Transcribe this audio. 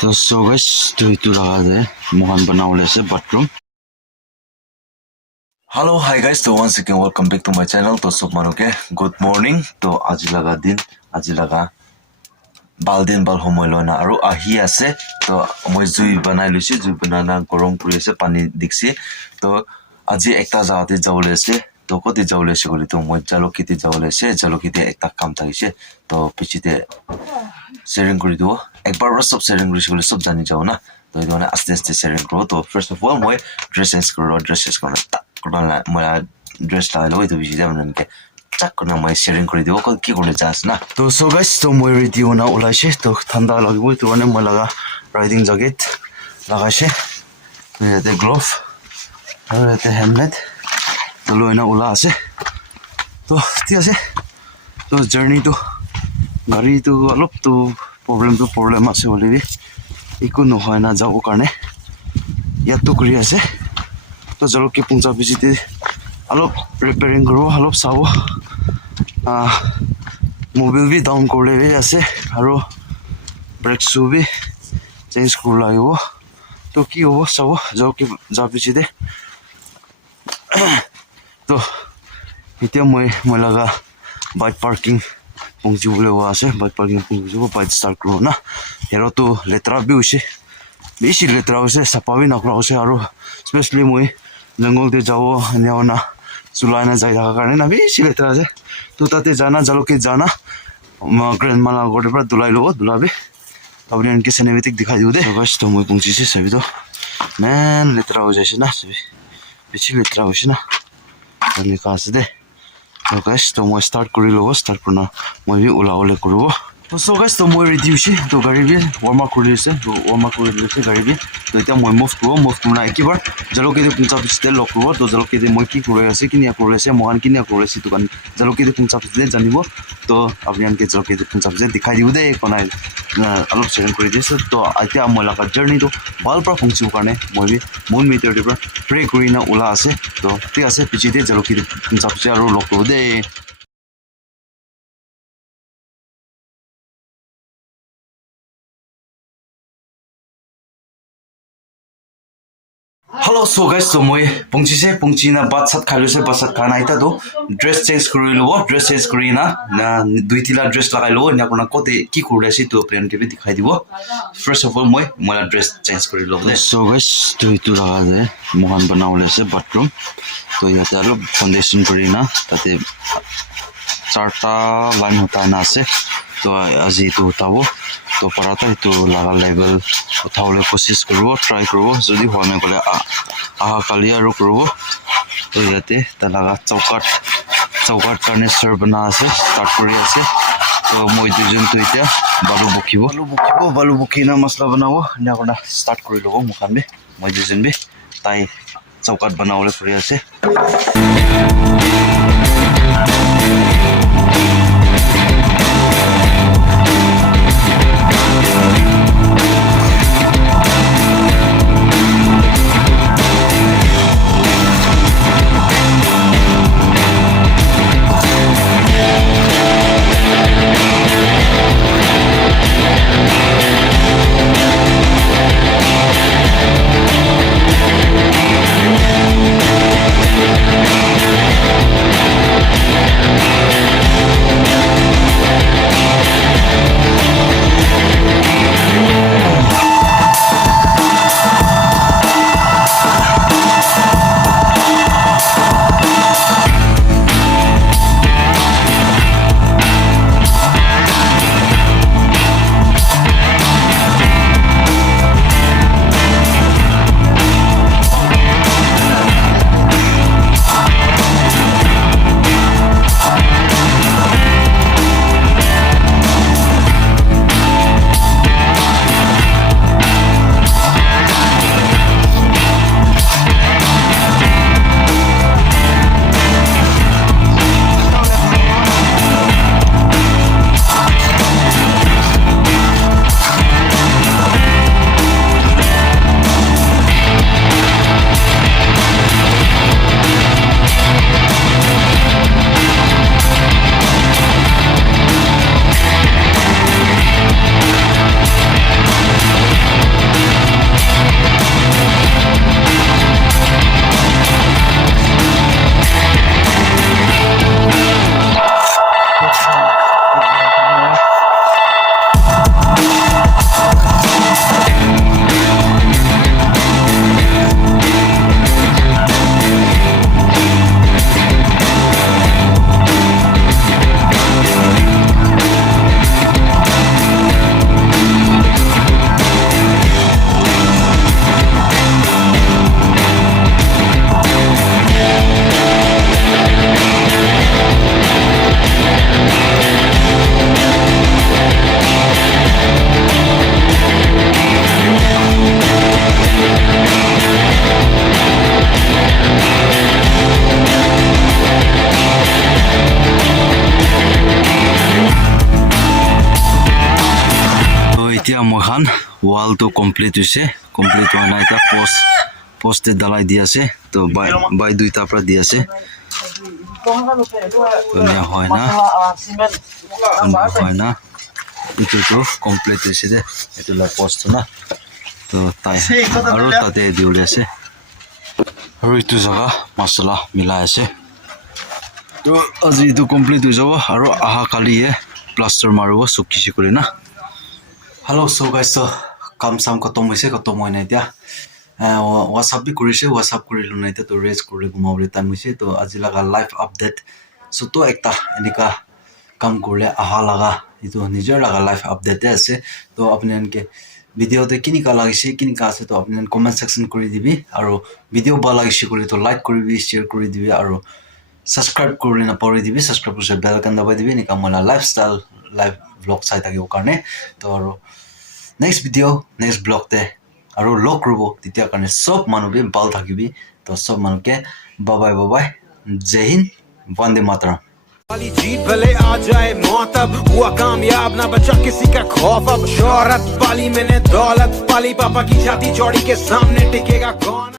तो so guys तो itu laga je mohan banawle ase bathroom. Hello hi guys, so once again welcome back to my channel. तो सब मानो के good morning. तो आज लगा दिन आज लगा बाल समय लोना আৰু আহি আছে তো মই জুই বনাই লৈছে জুই বনানা গৰম কৰি আছে পানী দিছি তো আজি একটা জাগাতে যাবলৈ আছে তো কতে যাবলৈ আছে গলি তো মই জালকিতে যাবলৈ আছে জালকিতে একটা কাম থাকিছে তো পিছতে शेयरिंग কৰি দিব একবাৰ সব शेयरिंग কৰি গলি সব জানি যাও না তো এই মানে আস্তে আস্তে शेयरिंग করব তো ফার্স্ট অফ অল মই ড্রেস চেঞ্জ করব ড্রেস চেঞ্জ করব কোনা মই ড্রেস লাগাই লই তো বিজি যাম নাকি চাক কোনা মই शेयरिंग কৰি দিব কি কৰি যাস না তো সো গাইস তো মই রেডি হনা ওলাইছে তো ঠান্ডা লাগিব তো মানে মই লাগা রাইডিং জ্যাকেট লাগাইছে তো এতে গ্লোভ আৰু এতে হেলমেট তো লইনা ওলা আছে তো ঠিক আছে তো জার্নি তো গাড়ি তো অলপ তো প্রবলেম আছে অলরেডি একো নহয় না যাব কাৰণে ইয়াতো কৰি আছে তো জলকি পুঞ্জা ভিজিতে অলপ ৰিপেয়াৰিং কৰিব অলপ চাব মোবিল বি ডাউন কৰিলে আছে আৰু ব্ৰেক শু বি চেঞ্জ কৰিব লাগিব তো কি হ'ব চাব জলকি যা ভিজিতে তো এতিয়া মই লাগা বাইক পাৰ্কিং পৌঁছি বলে আছে বাইক পার্কিং পৌঁছি বাইক স্টার্ট করো না এর তো লেতরা বি হয়েছে বেশি লেতরা হয়েছে চাফা বি নকরা হয়েছে আর স্পেশালি মই জঙ্গলতে যাব নেওয়া না চুলাই না যাই থাকার কারণে না বেশি লেতরা আছে তো তাতে জানা জালকে জানা গ্র্যান্ড মালা আগর পৰা দুলাই লব দুলাবি আপনি এনকে সিনেমেটিক দেখাই দিও দে বাস তো মই পৌঁছিছে চাবি তো মেন লেতরা হয়ে যাইছে না চাবি বেশি লেতরা হয়েছে না লেখা আছে দে তো গাইস তো মই স্টার্ট কৰি লব স্টার্ট করনা মই বি ওলাবলে করব তো সো গাইস তো মই রেডি হইছি তো গাড়ি বি ওয়ার্ম আপ কৰি আছে তো ওয়াৰ্ম আপ কৰি লৈছে গাড়ি বি তো এতিয়া মই মুভ কৰনা একবাৰ জলকিতে পুঞ্জা পিছতে লক কৰব তো জলকিতে মই কি কৰি আছে কিনিয়া কৰি আছে মহান কিনিয়া কৰি আছে দোকান জলকিতে পুঞ্জা পিছতে জানিব তো আপনি আনকে জলকিতে পুঞ্জা পিছতে দেখাই দিও দে কোনাই অলপ শেয়াৰিং কৰি দিছে তো এতিয়া মই লাগা জাৰ্নিটো ভাল পৰা পৌঁছিব কাৰণে মই বি মন মিটাৰৰ পৰা প্ৰে কৰি না ওলা আছে তো ঠিক আছে পিছতে জলকিতে পুঞ্জা পিছতে আৰু লক করব দে हेलो सो गाइस तो মই পৌঁছি না বাত সাত খাই লৈছে বাত সাত খানা এটা তো ড্রেস চেঞ্জ কৰি লব ড্ৰেস চেঞ্জ কৰি না দুই তিলা ড্ৰেস লাগাই লব না কোনা কতে কি কৰি আছে তো প্লেন কে দেখাই দিব ফাৰ্স্ট অফ অল মই ড্ৰেস চেঞ্জ কৰি লব সো গাইস তো ইটো লাগা যায় মোহন বনাওলে আছে বাথরুম তো ইয়াতে অলপ ফাউন্ডেশন কৰি না তাতে চারটা লাইন হতা না আছে তো আজি তো উঠাব তো পরাটা তো লাগা লেভেল উঠাবলৈ কোশিশ কৰিব ট্ৰাই কৰিব যদি হয় না গলে কালি আৰু কৰিব তো ইয়াতে তা লাগা চৌকাট কাৰণে সাৰ বনা আছে স্টাৰ্ট কৰি আছে তো মই দুজন তো এতিয়া বালু বকিব না মছলা বনাব না কোনা স্টার্ট কৰি লব মুখান বি মই দুজন বি তাই চৌকাট বনাবলৈ কৰি আছে এতিয়া মহান ওয়াল তো কমপ্লিট হৈছে কমপ্লিট হোৱা নাই এটা পোস্টে দালাই দি আছে তো বাই দুইটা পৰা দি আছে ধুনীয়া হয় না itu তো কমপ্লিট হৈছে দে এটা লা পোস্ট না তো তাই আৰু তাতে দিউলে আছে আৰু ইটো জায়গা মছলা মিলাই আছে তো আজি ইটো কমপ্লিট হৈ যাব আৰু আহা কালিয়ে প্লাষ্টাৰ মাৰিব চুকিছি কৰি না हेलो सो गाइस तो काम साम खत्म होय ना এতিয়া WhatsApp भी কৰিছে WhatsApp কৰিলো না এতিয়া তো ৰেজ কৰি ঘুমাবলৈ টাইম হৈছে তো আজি লগা লাইভ আপডেট সো তো একটা এনেকা কাম কৰিলে আহা লগা ইটো নিজৰ লগা লাইভ আপডেট আছে তো আপুনি এনকে ভিডিওতে কিনিকা লাগিছে কিনিকা আছে তো আপুনি কমেন্ট সেকশন কৰি দিবি আৰু ভিডিও ভাল লাগিছে কৰি তো লাইক কৰিবি শেয়াৰ কৰি দিবি আৰু সাবস্ক্ৰাইব কৰি না পৰি দিবি সাবস্ক্ৰাইব কৰি বেল আইকন দবাই দিবি নিকা মনা লাইফস্টাইল লাইভ ব্লগ চাই থাকিব কাৰণে তো আৰু নেক্সট ভিডিও নেক্সট ব্লগ তে আৰু লক ৰব তেতিয়া কাৰণে সব মানুহে ভাল থাকিবি তো সব মানুহকে বাই বাই জয় হিন্দ বন্দে মাতৰম वाली जीत भले आ जाए मौत अब हुआ कामयाब ना बचा किसी का खौफ अब शोहरत पाली मैंने दौलत पाली पापा की छाती चौड़ी के सामने टिकेगा कौन